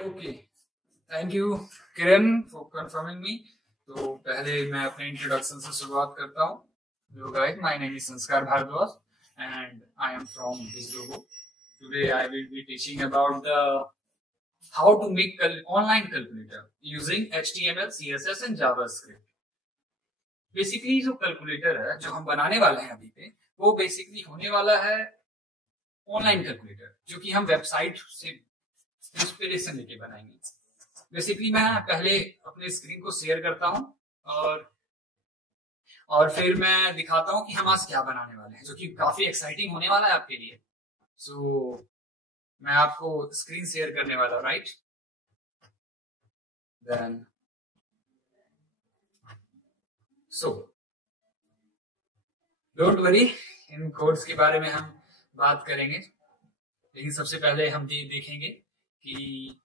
Okay, thank you Kiran for confirming me. तो पहले मैं अपने इंट्रोडक्शन से शुरुआत करता हूँ। Hello guys, my name is Sanskar Bhardwaj and I am from Vizlogo. Today I will be teaching about the how to make online calculator using HTML, CSS and JavaScript. Basically जो calculator है जो हम बनाने वाले हैं अभी पे, वो बेसिकली होने वाला है ऑनलाइन कैलकुलेटर, जो कि हम वेबसाइट से इंस्पिरेशन लेके बनाएंगे। बेसिकली मैं पहले अपने स्क्रीन को शेयर करता हूँ और फिर मैं दिखाता हूँ कि हम आज क्या बनाने वाले हैं, जो कि काफी एक्साइटिंग होने वाला है आपके लिए। सो मैं आपको स्क्रीन शेयर करने वाला हूँ, right? Then so don't worry, इन कोड्स के बारे में हम बात करेंगे, लेकिन सबसे पहले हम ये देखेंगे कि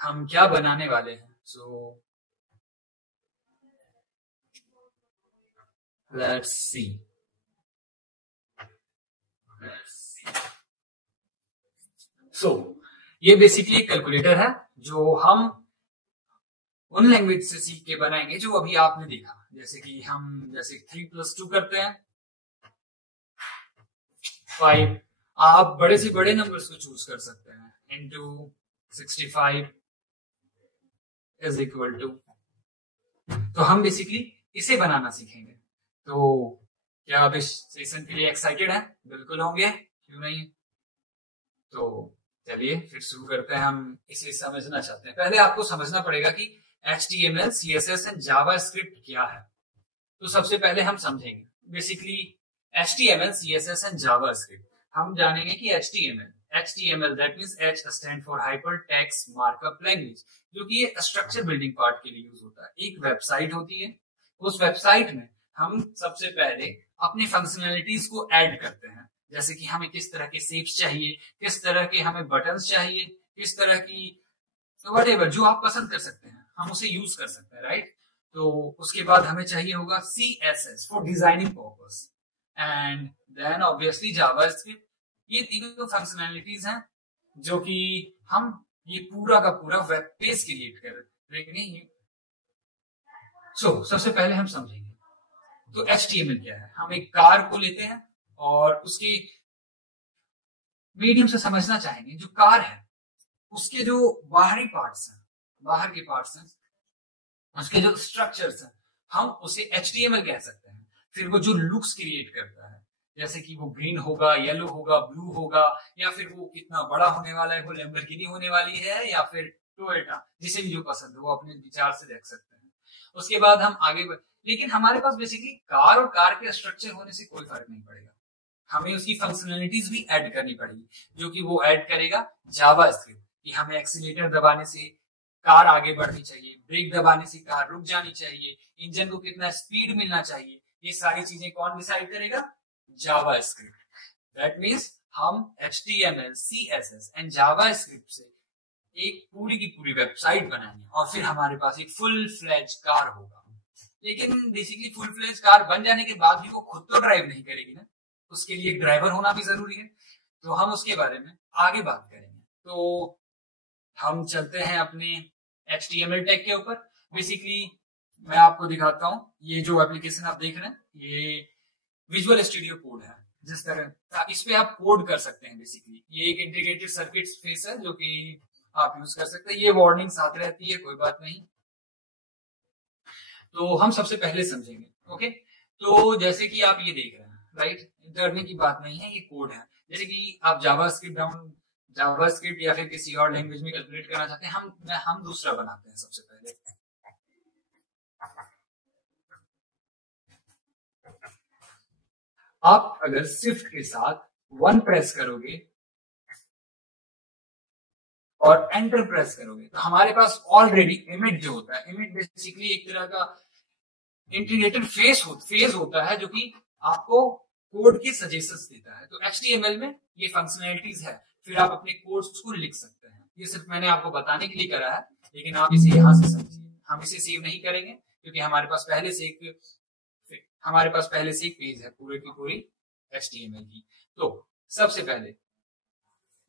हम क्या बनाने वाले हैं। So let's see. सो ये बेसिकली कैलकुलेटर है जो हम उन लैंग्वेज से सीख के बनाएंगे जो अभी आपने देखा। जैसे कि हम 3+2 करते हैं 5, आप बड़े से बड़े नंबर्स को चूज कर सकते हैं। into 65 इज इक्वल टू, तो हम बेसिकली इसे बनाना सीखेंगे। तो क्या आप इस सेशन के लिए एक्साइटेड हैं? बिल्कुल होंगे, क्यों नहीं? तो चलिए फिर शुरू करते हैं। हम इसे समझना चाहते हैं। पहले आपको समझना पड़ेगा कि HTML, CSS एंड जावास्क्रिप्ट क्या है। तो सबसे पहले हम समझेंगे basically HTML, CSS and JavaScript. हम जानेंगे कि HTML that means H stand for hypertext markup language, जो कि ये स्ट्रक्चर बिल्डिंग पार्ट के लिए यूज होता है। एक वेबसाइट होती है, उस वेबसाइट में हम सबसे पहले अपनी फंक्शनैलिटीज को ऐड करते हैं। जैसे कि हमें किस तरह के शेप्स चाहिए, किस तरह के हमें बटन्स चाहिए, किस तरह की व्हाटएवर जो आप पसंद कर सकते हैं हम उसे यूज कर सकते हैं, राइट? तो उसके बाद हमें चाहिए होगा CSS for designing purpose and then obviously JavaScript. ये तीनों फंक्शनैलिटीज हैं जो कि हम ये पूरा का पूरा वेब पेज क्रिएट कर रहे हैं। सबसे पहले हम समझेंगे तो HTML क्या है। हम एक कार को लेते हैं और उसके मीडियम से समझना चाहेंगे। जो कार है उसके जो बाहरी पार्ट्स हैं, बाहर के पार्ट्स हैं, उसके जो स्ट्रक्चर्स हैं, हम उसे HTML कह सकते हैं। फिर वो जो लुक्स क्रिएट करता है, जैसे कि वो ग्रीन होगा, येलो होगा, ब्लू होगा, या फिर वो कितना बड़ा होने वाला है, वो लैम्बोर्गिनी होने वाली है या फिर टोयोटा, जिसे भी जो पसंद हो वो अपने विचार से देख सकते हैं। उसके बाद हम आगे लेकिन हमारे पास बेसिकली कार और कार के स्ट्रक्चर होने से कोई फर्क नहीं पड़ेगा। हमें उसकी फंक्शनैलिटीज भी ऐड करनी पड़ेगी, जो कि वो ऐड करेगा जावास्क्रिप्ट। कि हमें एक्सीलेटर दबाने से कार आगे बढ़नी चाहिए, ब्रेक दबाने से कार रुक जानी चाहिए, इंजन को कितना स्पीड मिलना चाहिए, ये सारी चीजें कौन डिसाइड करेगा? जावास्क्रिप्ट। दैट मींस हम HTML, CSS एंड जावास्क्रिप्ट से एक पूरी की पूरी वेबसाइट बनाएंगे और फिर हमारे पास एक फुल फ्लेज कार होगा। लेकिन बेसिकली फुल फ्लेज कार बन जाने के बाद भी वो खुद तो ड्राइव नहीं करेगी ना, उसके लिए एक ड्राइवर होना भी जरूरी है। तो हम उसके बारे में आगे बात करेंगे। तो हम चलते हैं अपने HTML टैग के ऊपर। बेसिकली मैं आपको दिखाता हूँ, ये जो एप्लीकेशन आप देख रहे हैं ये विजुअल स्टूडियो कोड है। जिस तरह इस पे आप कोड कर सकते हैं। बेसिकली ये एक इंटीग्रेटेड सर्किट फेस है जो कि आप यूज कर सकते हैं। ये वार्निंग साथ रहती है, कोई बात नहीं। तो हम सबसे पहले समझेंगे, ओके? तो जैसे कि आप ये देख रहे हैं, राइट? डरने की बात नहीं है, ये कोड है। जैसे कि आप जावास्क्रिप्ट या फिर किसी और लैंग्वेज में कैलकुलेट करना चाहते हैं, हम दूसरा बनाते हैं सबसे पहले। आप अगर शिफ्ट के साथ 1 प्रेस करोगे और एंटर प्रेस करोगे तो हमारे पास ऑलरेडी इमेज जो होता है, इमेज बेसिकली एक तरह का इंटीग्रेटेड फेज होता है जो कि आपको कोड के सजेशंस देता है। तो HTML में ये फंक्शनैलिटीज है, फिर आप अपने कोड्स को लिख सकते हैं। ये सिर्फ मैंने आपको बताने के लिए करा है, लेकिन आप इसे यहां से समझिए। हम इसे सेव नहीं करेंगे क्योंकि हमारे पास पहले से एक पेज है पूरे की पूरी HTML की। तो सबसे पहले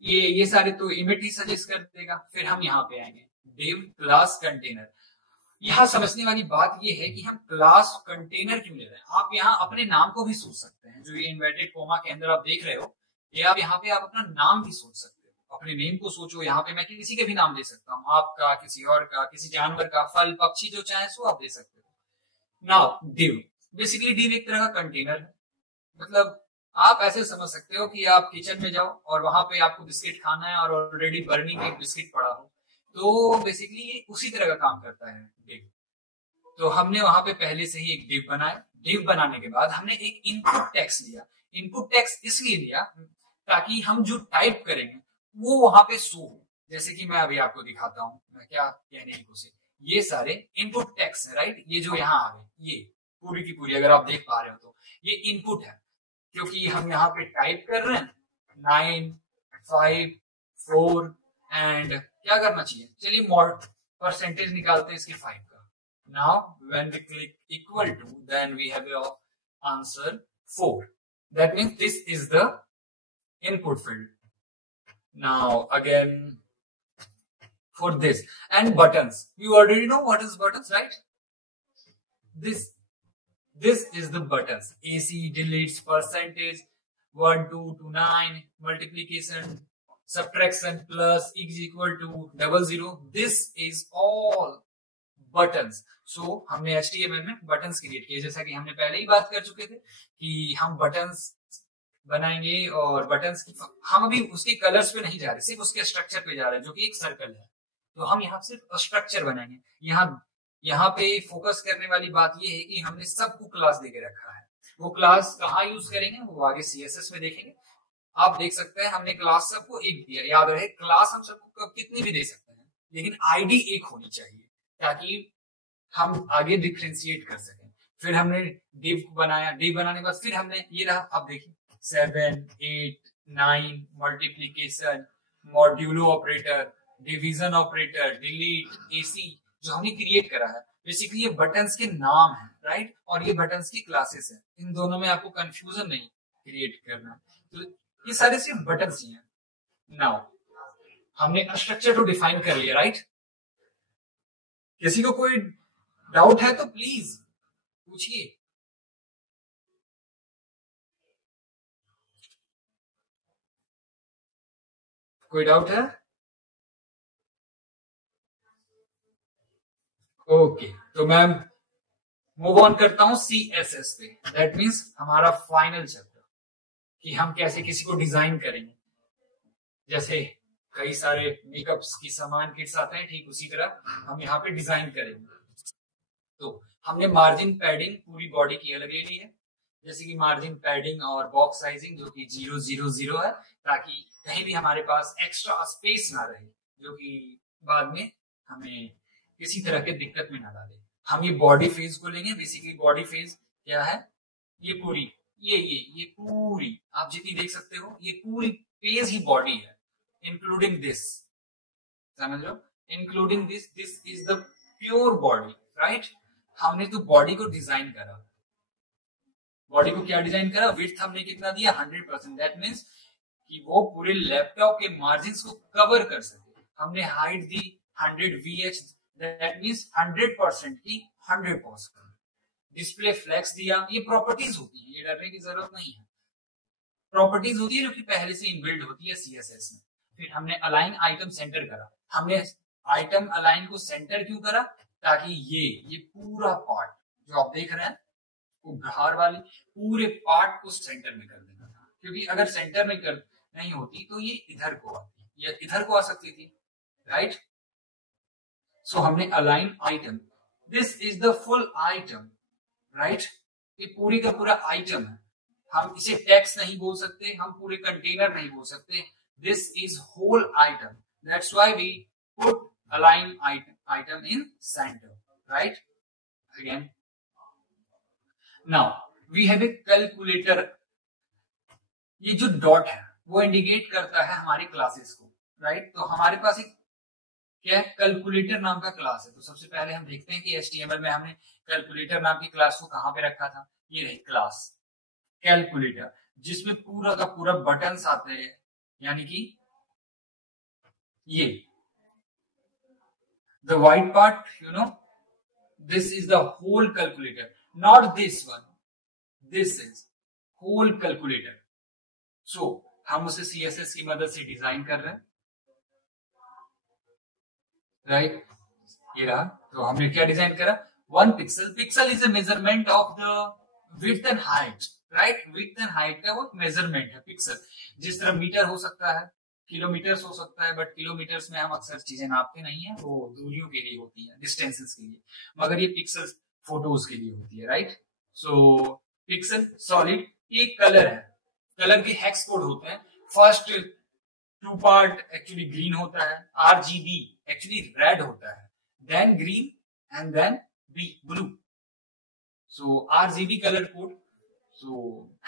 ये सारे तो इमेज ही सजेस्ट कर देगा। फिर हम यहाँ पे आएंगे div क्लास कंटेनर। यहाँ समझने वाली बात ये है कि हम क्लास कंटेनर क्यों ले रहे हैं। आप यहाँ अपने नाम को भी सोच सकते हैं, जो ये इन्वर्टेड कोमा के अंदर आप देख रहे हो, ये आप यहाँ पे आप अपना नाम भी सोच सकते हो, अपने नेम को सोचो। यहाँ पे मैं किसी के भी नाम दे सकता हूँ, आपका, किसी और का, किसी जानवर का, फल पक्षी जो चाहे सो आप दे सकते हो। नाउ div, बेसिकली div एक तरह का कंटेनर है। मतलब आप ऐसे समझ सकते हो कि आप किचन में जाओ और वहां पे आपको बिस्किट खाना है और ऑलरेडी बर्नी में एक बिस्किट पड़ा हो, तो बेसिकली ये उसी तरह का काम करता है div। तो हमने वहां पे पहले से ही एक div बनाया। div बनाने के बाद हमने एक इनपुट टेक्स्ट लिया। इनपुट टेक्स्ट इसलिए लिया ताकि हम जो टाइप करेंगे वो वहां पे शो हो। जैसे कि मैं अभी आपको दिखाता हूँ मैं क्या कहने की कोशिश, ये सारे इनपुट टेक्स्ट है, राइट। ये जो यहाँ आ गए, ये पूरी की पूरी अगर आप देख पा रहे हो तो ये इनपुट है, क्योंकि हम यहाँ पे टाइप कर रहे हैं 9, 5, 4 एंड क्या करना चाहिए, चलिए मॉड परसेंटेज निकालते हैं इसकी 5 का। Now when we click equal to, then we have your answer 4। That means this is the input field. Now again for this and buttons, you already know what is buttons, right? This is the buttons. AC, deletes, percentage, 1 2 to 9, multiplication, subtraction, plus is equal to 00. This is all buttons. So हमने HTML में buttons create किए, जैसा कि हमने पहले ही बात कर चुके थे कि हम buttons बनाएंगे और buttons की हम अभी उसके कलर्स पे नहीं जा रहे, सिर्फ उसके स्ट्रक्चर पे जा रहे हैं, जो कि एक सर्कल है। तो हम यहाँ सिर्फ स्ट्रक्चर बनाएंगे। यहाँ पे फोकस करने वाली बात ये है कि हमने सबको क्लास देके रखा है। वो क्लास कहाँ यूज करेंगे वो आगे CSS में देखेंगे। आप देख सकते हैं हमने क्लास सबको एक दिया। याद रहे क्लास हम सबको कितनी भी दे सकते हैं, लेकिन आईडी एक होनी चाहिए ताकि हम आगे डिफरेंशिएट कर सकें। फिर हमने div को बनाया। div बनाने के बाद फिर हमने ये रहा, आप देखिए 7, 8, 9, multiplication, modulo operator, division operator, delete, AC, जो हमने क्रिएट करा है। बेसिकली ये बटन्स के नाम है, राइट, और ये बटन्स की क्लासेस है। इन दोनों में आपको कंफ्यूजन नहीं क्रिएट करना। तो ये सारे सिर्फ बटन्स ही हैं। नाउ हमने स्ट्रक्चर तो डिफाइन कर लिया, राइट। किसी को कोई डाउट है तो प्लीज पूछिए। कोई डाउट है? ओके, तो मैं मूव ऑन करता हूं CSS पे। दैट मींस हमारा फाइनल चैप्टर कि हम कैसे किसी को डिजाइन करेंगे। जैसे कई सारे मेकअप्स की सामान किट्स आते हैं, ठीक उसी तरह हम यहाँ पे डिजाइन करेंगे। तो हमने मार्जिन पैडिंग पूरी बॉडी की अलग ले ली है, जैसे कि मार्जिन पैडिंग और बॉक्स साइजिंग जो कि 000 है, ताकि कहीं भी हमारे पास एक्स्ट्रा स्पेस ना रहे, जो कि बाद में हमें किसी तरह के दिक्कत में ना डाले। हम ये बॉडी फेज को लेंगे। बेसिकली बॉडी फेज क्या है, ये पूरी ये पूरी आप जितनी देख सकते हो ये पूरी पेज ही बॉडी है, इंक्लूडिंग दिस, समझ लो, including this is the pure body, right. हमने तो बॉडी को डिजाइन करा। बॉडी को क्या डिजाइन करा, विड्थ हमने कितना दिया 100%। दैट मींस कि वो पूरे लैपटॉप के मार्जिन को कवर कर सके। हमने height the 100 VH, that means 100% की 100%। डिस्प्ले फ्लेक्स दिया। ये प्रॉपर्टीज होती है, ये डरने की जरूरत नहीं है, प्रॉपर्टीज होती है जो कि पहले से इनबिल्ड होती है CSS में। फिर हमने अलाइन आइटम सेंटर करा। हमने आइटम अलाइन को सेंटर क्यों करा, ताकि ये पूरा पार्ट जो आप देख रहे हैं वो बाहर वाले पूरे पार्ट को सेंटर में कर देना था, क्योंकि अगर सेंटर में कर नहीं होती तो ये इधर को आती, ये इधर को आ सकती थी, राइट। सो हमने align item, this is the full item, right. ये पूरी का पूरा आइटम है। हम इसे टेक्स्ट नहीं बोल सकते, हम पूरे कंटेनर नहीं बोल सकते, this is whole item. That's why we put align item in centre, right. Again now we have a calculator. ये जो डॉट है वो इंडिकेट करता है हमारी क्लासेस को, राइट। तो हमारे पास एक क्या है, कैलकुलेटर नाम का क्लास है। तो सबसे पहले हम देखते हैं कि HTML में हमने कैलकुलेटर नाम की क्लास को कहां पे रखा था। ये रही क्लास कैलकुलेटर, जिसमें पूरा का पूरा बटन्स आते हैं, यानी कि ये the white part, you know, this is the whole calculator, not this one. This is whole calculator. So हम उसे CSS की मदद से डिजाइन कर रहे हैं, राइट? ये रहा. तो हमने क्या डिजाइन करा? 1 pixel. Pixel is a measurement of the width and height, right? Width and height का वो मेजरमेंट है पिक्सल. जिस तरह मीटर हो सकता है, किलोमीटर्स हो सकता है, बट किलोमीटर्स में हम अक्सर चीजें नापते नहीं है, वो दूरियों के लिए होती है, डिस्टेंसेस के लिए. मगर ये पिक्सल फोटोज के लिए होती है, राइट? सो पिक्सल सॉलिड. ये कलर है. कलर के हेक्स कोड होते हैं. फर्स्ट 2 पार्ट एक्चुअली ग्रीन होता है, RGB एक्चुअली रेड होता है, then green and then blue. So RGB colour code. So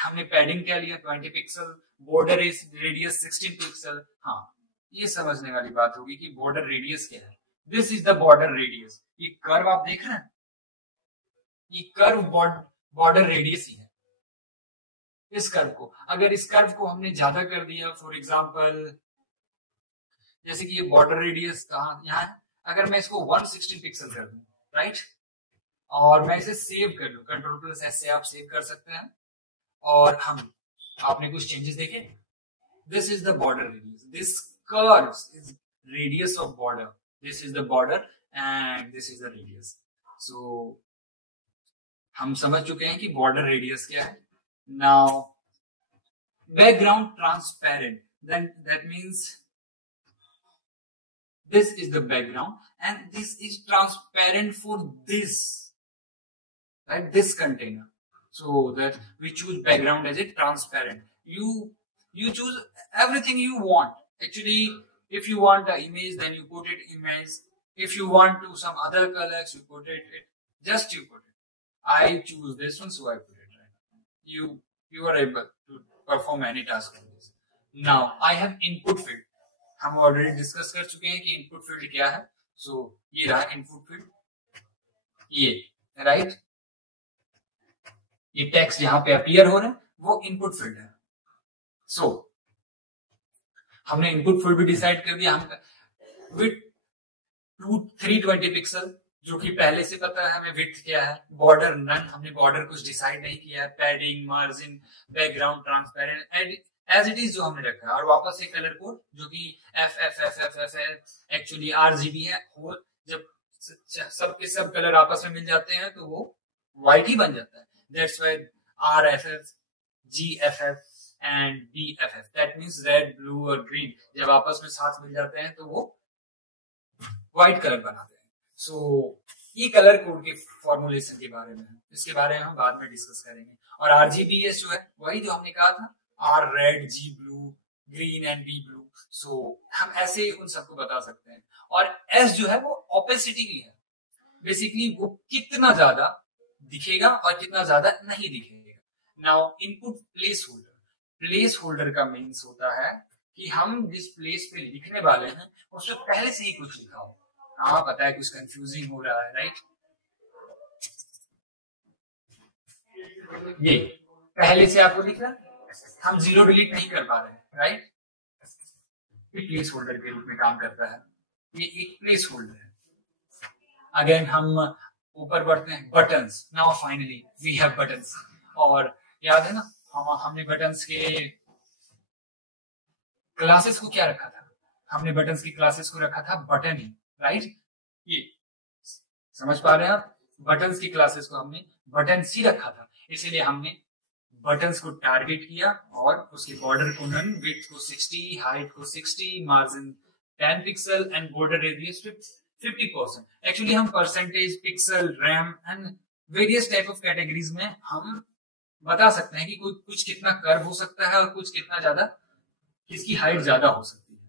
हमने पैडिंग क्या लिया? 20 पिक्सल. Border radius 16 pixel. हाँ, ये समझने वाली बात होगी कि बॉर्डर रेडियस क्या है. This is the border radius. ये कर्व आप देख रहे हैं, ये कर्व बॉर्डर रेडियस ही है. इस कर्व को, अगर इस कर्व को हमने ज्यादा कर दिया, फॉर एग्जांपल जैसे कि ये बॉर्डर रेडियस कहाँ यहाँ है, अगर मैं इसको 116 पिक्सल कर दूं, राइट, और मैं इसे सेव कर लूं, Ctrl+S से आप सेव कर सकते हैं, और हम आपने कुछ चेंजेस देखे? This is the border radius. This curves is radius of border. This is the border and this is the radius. So हम समझ चुके हैं कि बॉर्डर रेडियस क्या है. Now background transparent, then that means this is the background and this is transparent for this, right, this container. So that we choose background as a transparent. You choose everything you want. Actually, if you want the image, then you put it image. If you want to some other colors, you put it. Just you put it. I choose this one, so I put it right. You are able to perform any task on this. Now I have input field. हम already discuss कर चुके हैं कि input field क्या है. सो ये रहा input field, ये राइट. ये टेक्स्ट यहाँ पे अपीयर हो रहा है, वो इनपुट फील्ड है. सो हमने इनपुट फील्ड भी डिसाइड कर दिया. हम विड्थ 320 पिक्सल, जो कि पहले से पता है हमें विड्थ क्या है. बॉर्डर नन, हमने बॉर्डर कुछ डिसाइड नहीं किया है. Padding, margin, background transparent as it is जो हमने रखा है. और वापस से कलर कोड जो कि FFFFF एक्चुअली RGB है. और जब सबके सब कलर आपस में मिल जाते हैं तो वो व्हाइट ही बन जाता है. That's why RFF, GFF and BFF, that means red, blue और ग्रीन, जब आपस में साथ मिल जाते हैं तो वो व्हाइट कलर बनाते हैं. सो ये कलर कोड के फॉर्मुलेशन के बारे में है. इसके बारे में हम बाद में डिस्कस करेंगे. और RGBS जो है वही जो हमने कहा था, R red, G blue, green and B blue. So हम ऐसे उन सबको बता सकते हैं. और S जो है वो ओपेसिटी की है. बेसिकली वो कितना ज्यादा दिखेगा और कितना ज्यादा नहीं दिखेगा. Now input place holder. Place holder का मीन्स होता है कि हम जिस प्लेस पे लिखने वाले हैं उसमें पहले से ही कुछ लिखा हो. हाँ, पता है कुछ कंफ्यूजिंग हो रहा है, राइट. ये पहले से आपको लिख रहा, हम 0 डिलीट नहीं कर पा रहे हैं, राइट. ये प्लेस होल्डर के रूप में काम करता है. ये एक प्लेस होल्डर है. अगेन हम ऊपर बढ़ते हैं. Buttons. Now finally we have buttons. और याद है ना, हमने बटन्स के क्लासेस को क्या रखा था? हमने बटन्स की क्लासेस को रखा था बटन ही, राइट. ये समझ पा रहे हैं आप? बटन्स की क्लासेस को हमने बटन सी रखा था. इसीलिए हमने बटन्स को टारगेट किया और उसके बॉर्डर को नन, विड्थ को 60, हाइट को 60, margin 10 pixel and border radius 50%. Actually हम percentage, pixel, rem and various type of categories में हम बता सकते हैं कि कुछ कितना कर्व हो सकता है और कुछ कितना ज्यादा, किसकी हाइट ज्यादा हो सकती है.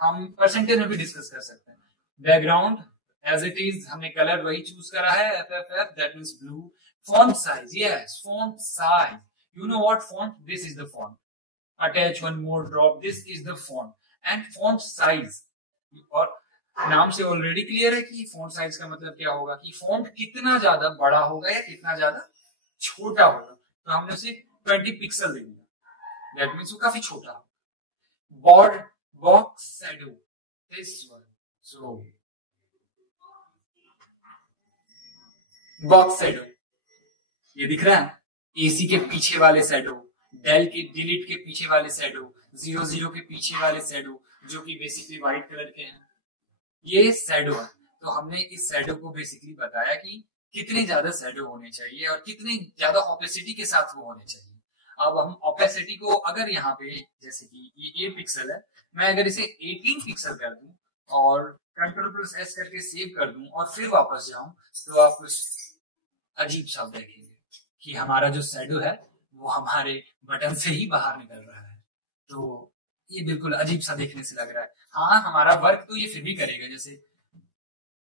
हम परसेंटेज में भी डिस्कस कर सकते हैं. बैकग्राउंड एज इट इज, हमने कलर वही चूज करा है, FFF, that means blue. Font size, yes, font size. You know what font? This is the font. Attach one more drop. This is the font. And font size. और नाम से already clear है कि font size का मतलब क्या होगा, कि font कितना ज्यादा बड़ा होगा या कितना ज्यादा छोटा होगा. तो हमने उसे 20 पिक्सल दे दिया. That means वो काफी छोटा. Box shadow. This one, so box shadow ये दिख रहा है, एसी के पीछे वाले शैडो, डिलीट के पीछे वाले शैडो, 0 के पीछे वाले शैडो जो कि बेसिकली व्हाइट कलर के हैं, ये शैडो है। तो हमने इस शैडो को बेसिकली बताया कि कितने ज्यादा शैडो होने चाहिए और कितनी ज्यादा ऑपेसिटी के साथ वो होने चाहिए। अब हम ऑपेसिटी को अगर यहाँ पे जैसे कि ये 8 पिक्सल है, मैं अगर इसे 18 पिक्सल कर दूं और Ctrl+S करके सेव कर दूं और फिर वापस जाऊं तो आप कुछ अजीब सा देखेंगे कि हमारा जो शैडो है वो हमारे बटन से ही बाहर निकल रहा है। तो ये बिल्कुल अजीब सा देखने से लग रहा है। हाँ, हमारा वर्क तो ये फिर भी करेगा। जैसे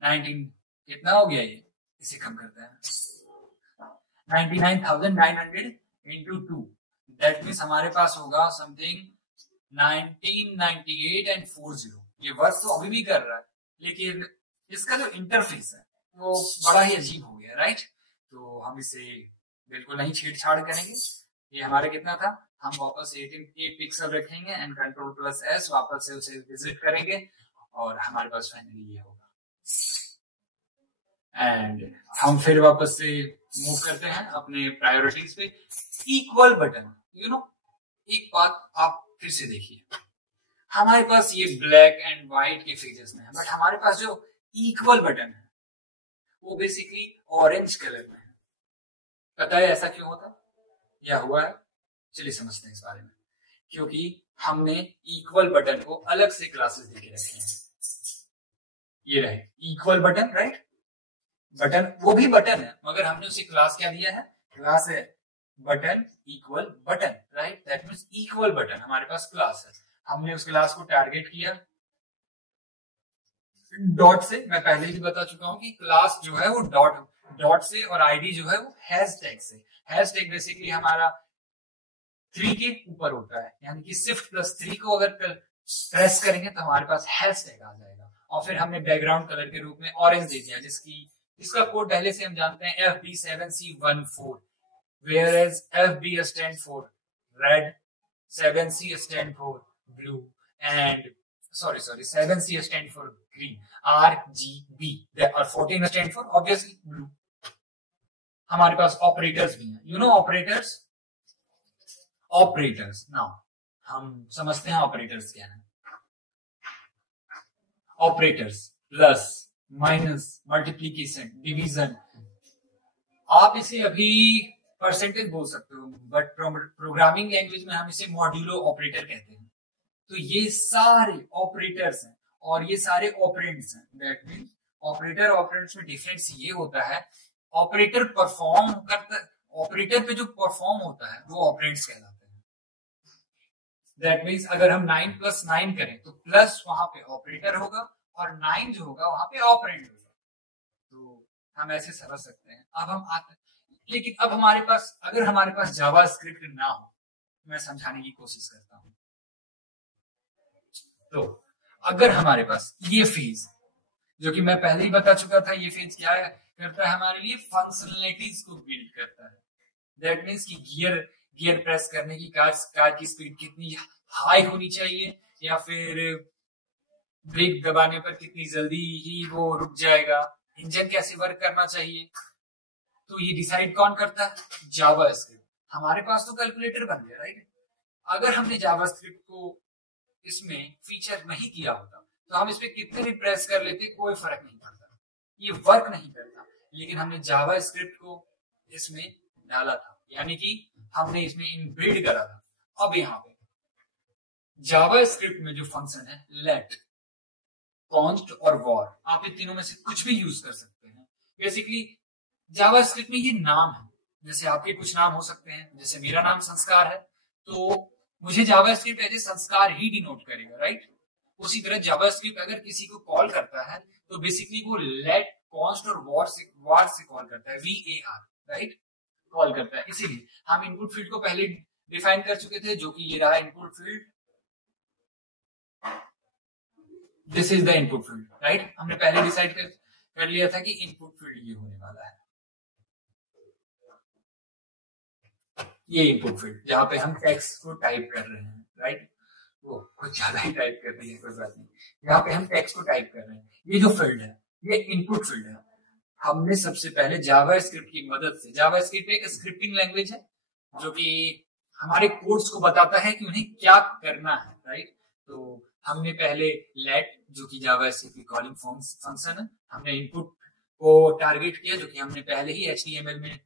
19 कितना हो गया, ये इसे कम करते हैं 99,900 इंटू 2, दैट मीन्स हमारे पास होगा समथिंग 1998 एंड 40। ये वर्क तो अभी भी कर रहा है, लेकिन इसका जो इंटरफेस है वो बड़ा ही अजीब हो गया, राइट। तो हम इसे बिल्कुल नहीं छेड़छाड़ करेंगे। ये हमारे कितना था, हम वापस 8 पिक्सल रखेंगे एंड Ctrl+S वापस से उसे विजिट करेंगे और हमारे पास फाइनली ये होगा। एंड हम फिर वापस से मूव करते हैं अपने प्रायोरिटीज पे। इक्वल बटन, एक बात आप फिर से देखिए, हमारे पास ये ब्लैक एंड व्हाइट के फेजेस में है, बट हमारे पास जो इक्वल बटन है वो बेसिकली ऑरेंज कलर में है। पता है ऐसा क्यों होता है या हुआ है? चलिए समझते हैं इस बारे में। क्योंकि हमने इक्वल बटन को अलग से क्लासेस देके रखे हैं। ये रहे इक्वल बटन, राइट। बटन वो भी बटन है, मगर हमने उसे क्लास क्या दिया है? क्लास है button equal button, right. That means equal button हमारे पास क्लास है। हमने उस क्लास को टारगेट किया डॉट से। मैं पहले ही बता चुका हूं कि क्लास जो है वो डॉट से और आईडी जो है वो हैशटैग से। हैशटैग बेसिकली हमारा 3 के ऊपर होता है, यानी कि Shift+3 को अगर प्रेस करेंगे तो हमारे पास हैशटैग आ जाएगा। और फिर हमने बैकग्राउंड कलर के रूप में ऑरेंज दे दिया, जिसका कोड पहले से हम जानते हैं FB7C14, whereas FB stand for red, 7C stand for blue and 7C stand for green, RGB और 14 stand for obviously blue। हमारे पास ऑपरेटर्स भी हैं, ऑपरेटर्स। नाउ हम समझते हैं ऑपरेटर्स क्या है। Operators plus, minus, multiplication, division, आप इसे अभी परसेंटेज बोल सकते हो, बट प्रोग्रामिंग लैंग्वेज में हम इसे मॉड्यूलो ऑपरेटर कहते हैं। तो ये सारे ऑपरेटर्स हैं और ये सारे ऑपरेंड्स हैं। दैट मींस ऑपरेटर ऑपरेंड्स में डिफरेंस ये होता है, ऑपरेटर परफॉर्म करता, ऑपरेटर पे जो परफॉर्म होता है वो ऑपरेंड्स कहलाते हैं। दैट मींस अगर हम 9+9 करें तो प्लस वहां पे ऑपरेटर होगा और 9 जो होगा वहां पे ऑपरेंड होगा। तो हम ऐसे समझ सकते हैं। अब हम आते हैं, लेकिन अब अगर हमारे पास जावास्क्रिप्ट ना हो, मैं समझाने की कोशिश करता हूं। तो अगर हमारे पास ये फेज, जो कि मैं पहले ही बता चुका था, ये फेज क्या करता है हमारे लिए? फंक्शनलिटीज को बिल्ड करता है। दैट मींस कि गियर प्रेस करने की कार की स्पीड कितनी हाई होनी चाहिए, या फिर ब्रेक दबाने पर कितनी जल्दी ही वो रुक जाएगा, इंजन कैसे वर्क करना चाहिए। तो ये डिसाइड कौन करता है? जावास्क्रिप्ट। हमारे पास तो कैलकुलेटर बन गया, राइट। अगर हमने जावास्क्रिप्ट को इसमें फीचर नहीं किया होता तो हम इस पे कितने भी प्रेस कर लेते, कोई फर्क नहीं पड़ता, ये वर्क नहीं करता। लेकिन हमने जावास्क्रिप्ट को इसमें डाला था, यानी कि हमने इसमें इनबिल्ड करा था। अब यहाँ पे जावास्क्रिप्ट में जो फंक्शन है लेट, कॉन्स्ट और वॉर, आप इन तीनों में से कुछ भी यूज कर सकते हैं। बेसिकली जावास्क्रिप्ट में ये नाम है, जैसे आपके कुछ नाम हो सकते हैं, जैसे मेरा नाम संस्कार है तो मुझे जावास्क्रिप्ट एज ए संस्कार ही डिनोट करेगा, राइट। उसी तरह जावास्क्रिप्ट अगर किसी को कॉल करता है तो बेसिकली वो लेट, कॉन्स्ट और वॉर से कॉल करता है, VAR, राइट, कॉल करता है। इसीलिए हम इनपुट फील्ड को पहले डिफाइन कर चुके थे, जो कि ये रहा input field. This is the input field, right. हमने पहले डिसाइड कर लिया था कि इनपुट फील्ड ये होने वाला है, ये इनपुट फील्ड जहां पे हम टेक्स्ट को टाइप कर रहे हैं, राइट। वो कुछ ज्यादा ही टाइप कर रही है, कोई बात नहीं। यहाँ पे हम टेक्स्ट को टाइप कर रहे हैं। ये जो फील्ड है ये इनपुट फील्ड है। हमने सबसे पहले जावास्क्रिप्ट की मदद से, जावास्क्रिप्ट एक स्क्रिप्टिंग लैंग्वेज है जो कि हमारे कोड्स को बताता है कि उन्हें क्या करना है, राइट। तो हमने पहले लेट जो कि जावास्क्रिप्ट की कॉलिंग फंक्शन है, हमने इनपुट को टारगेट किया जो कि हमने पहले ही HTML में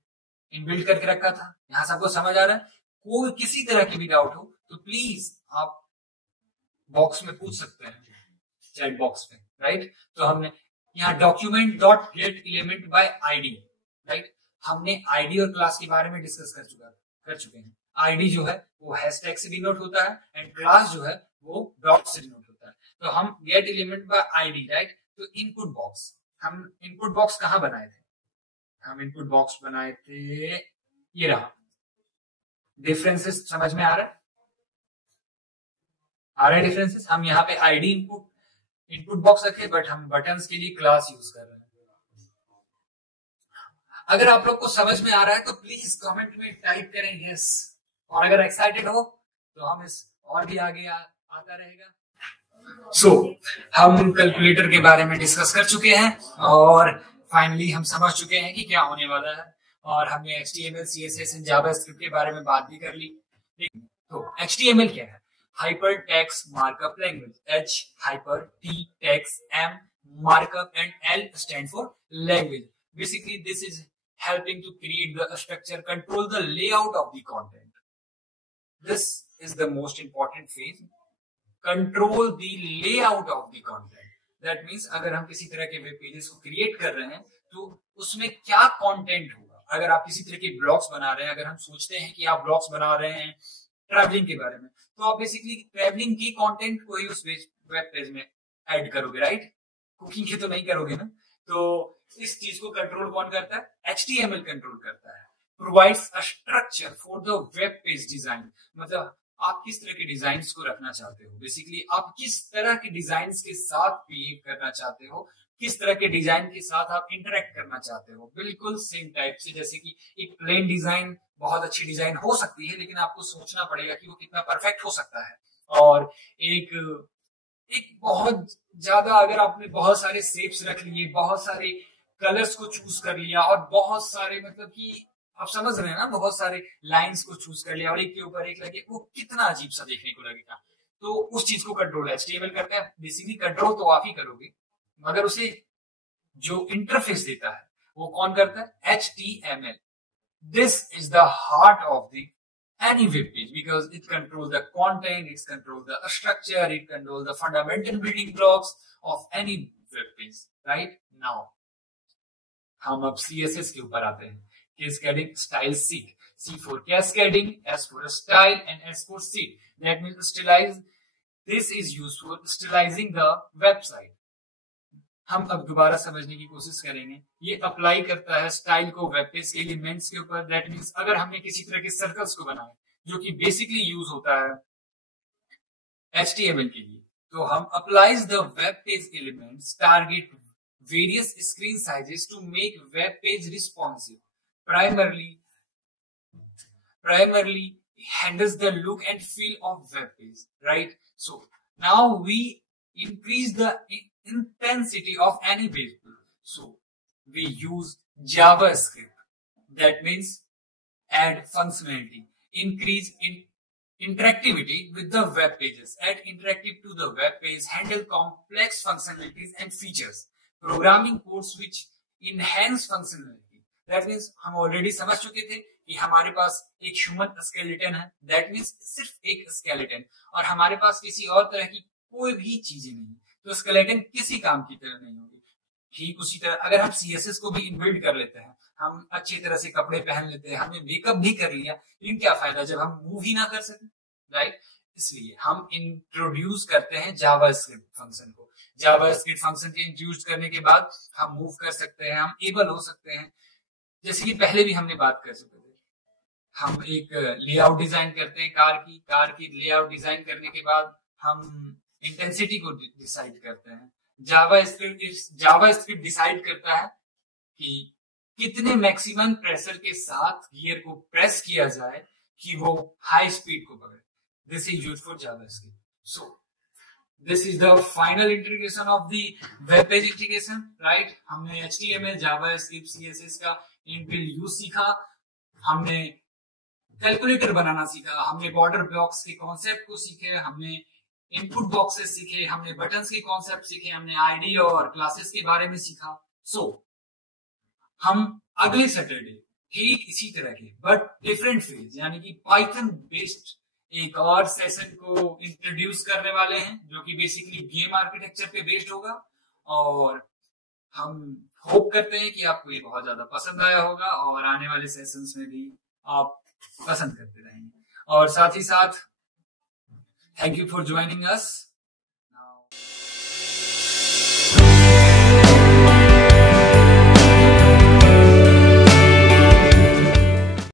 इनबिल्ड करके रखा था। यहाँ सबको समझ आ रहा है? कोई किसी तरह की भी डाउट हो तो प्लीज आप बॉक्स में पूछ सकते हैं, चैट बॉक्स में, राइट। तो हमने यहाँ document dot gate element by ID, right. हमने आईडी और क्लास के बारे में डिस्कस कर चुके हैं। आईडी जो है वो हैशटैग से डिनोट होता है एंड क्लास जो है वो डॉट से डिनोट होता है। तो हम gate element by ID, right. तो इनपुट बॉक्स, हम इनपुट बॉक्स कहाँ बनाए थे? हम इनपुट बॉक्स बनाए थे, ये रहा। डिफरेंसेस समझ में आ रहा है? डिफरेंसेस। हम यहाँ पे आईडी इनपुट बॉक्स रखे, बट हम बटन्स के लिए क्लास यूज कर रहे हैं। अगर आप लोग को समझ में आ रहा है तो प्लीज कमेंट में टाइप करें यस, और अगर एक्साइटेड हो तो हम इस और भी आगे आता रहेगा। सो हम कैलकुलेटर के बारे में डिस्कस कर चुके हैं और फाइनली हम समझ चुके हैं कि क्या होने वाला है, और हमने HTML, CSS एंड जावास्क्रिप्ट के बारे में बात भी कर ली। तो HTML क्या है? Hypertext Markup Language. H hyper, T text, M markup, and L stand for language. Basically, this is helping to create the structure, control the layout of the content. This is the most important phase. Control the layout of the content. That means अगर हम किसी तरह के web pages को create कर रहे हैं तो उसमें क्या कंटेंट होगा। अगर आप किसी तरह के ब्लॉग्स बना रहे हैं, अगर हम सोचते हैं कि आप ब्लॉग्स बना रहे हैं ट्रैवलिंग के बारे में, तो आप बेसिकली ट्रैवलिंग की कंटेंट को ही उस वेब पेज में ऐड करोगे, राइट। कुकिंग की तो नहीं करोगे ना। तो इस चीज को कंट्रोल कौन करता है? HTML कंट्रोल करता है। Provides a structure for the web page design. मतलब आप किस तरह के डिजाइन को रखना चाहते हो, बेसिकली आप किस तरह के डिजाइन के साथ बिहेव करना चाहते हो, किस तरह के डिजाइन के साथ आप इंटरेक्ट करना चाहते हो। बिल्कुल सेम टाइप से, जैसे कि एक प्लेन डिजाइन बहुत अच्छी डिजाइन हो सकती है, लेकिन आपको सोचना पड़ेगा कि वो कितना परफेक्ट हो सकता है। और एक बहुत ज्यादा, अगर आपने बहुत सारे शेप्स रख लिए, बहुत सारे कलर्स को चूज कर लिया और बहुत सारे, मतलब कि आप समझ रहे हैं ना, बहुत सारे लाइंस को चूज कर लिया और एक के ऊपर एक लगे, वो कितना अजीब सा देखने को लगेगा। तो उस चीज को कंट्रोल HTML करता है। बेसिकली कंट्रोल तो आप ही करोगे, मगर उसे जो इंटरफेस देता है वो कौन करता है? HTML. This is the heart of the any web page because it controls the content, it controls the structure, it controls the fundamental building blocks of any web page. Right now, हम अब CSS के ऊपर आते हैं। Cascading style sheet. C for cascading, S for style, and S for sheet. That means stylize. This is used for stylizing the website. हम अब दोबारा समझने की कोशिश करेंगे। ये अप्लाई करता है स्टाइल को वेब पेज के एलिमेंट्स के ऊपर। दैट मींस अगर हमने किसी तरह के सर्कल्स को बनाए, जो कि बेसिकली यूज होता है HTML के लिए, तो हम applies the web page elements, target various screen sizes to make web page responsive, primarily handles the look and feel of web page, right? So now we increase the intensity of any page. So we use JavaScript. That means add functionality, increase in interactivity with the web pages, add interactive to the web page, handle complex functionalities and features, programming codes which enhance functionality. That means हम already समझ चुके थे कि हमारे पास एक human skeleton है। That means सिर्फ एक स्केलेटन, और हमारे पास किसी और तरह की कोई भी चीजें नहीं, तो स्केलेटन किसी काम की तरह नहीं होगी। ठीक उसी तरह अगर हम CSS को भी इनबिल्ड कर लेते हैं, हम अच्छी तरह से कपड़े पहन लेते हैं, हमने मेकअप भी कर लिया, लेकिन क्या फायदा जब हम मूव ही ना कर सके, राइट। इसलिए हम इंट्रोड्यूस करते हैं जावास्क्रिप्ट फंक्शन को। जावास्क्रिप्ट फंक्शन के इंट्रोड्यूस करने के बाद हम मूव कर सकते हैं, हम एबल हो सकते हैं। जैसे कि पहले भी हमने बात कर चुके थे, हम एक लेआउट डिजाइन करते हैं कार की लेआउट डिजाइन करने के बाद हम इंटेंसिटी को डिसाइड करते हैं। जावास्क्रिप्ट डिसाइड करता है कि कितने मैक्सिमम प्रेशर के साथ गियर को प्रेस किया जाए कि वो हाई स्पीड को पकड़े। This is used for JavaScript. So this is the final integration of the web page integration, right? हमने HTML, JavaScript, CSS का इनबिल्ट यूज सीखा, हमने कैलकुलेटर बनाना सीखा, हमने बॉर्डर ब्लॉक्स के कॉन्सेप्ट को सीखे, हमने इनपुट बॉक्सेस सीखे, हमने बटन्स के कॉन्सेप्ट सीखे, हमने आईडी और क्लासेस के बारे में सीखा. सो हम अगले सैटरडे ठीक इसी तरह के बट डिफरेंट फेज यानी कि पाइथन बेस्ड एक और सेशन को इंट्रोड्यूस करने वाले हैं जो कि बेसिकली गेम आर्किटेक्चर पे बेस्ड होगा. और हम होप करते हैं कि आपको ये बहुत ज्यादा पसंद आया होगा और आने वाले सेशंस में भी आप पसंद करते रहेंगे. और साथ ही साथ thank you for joining us.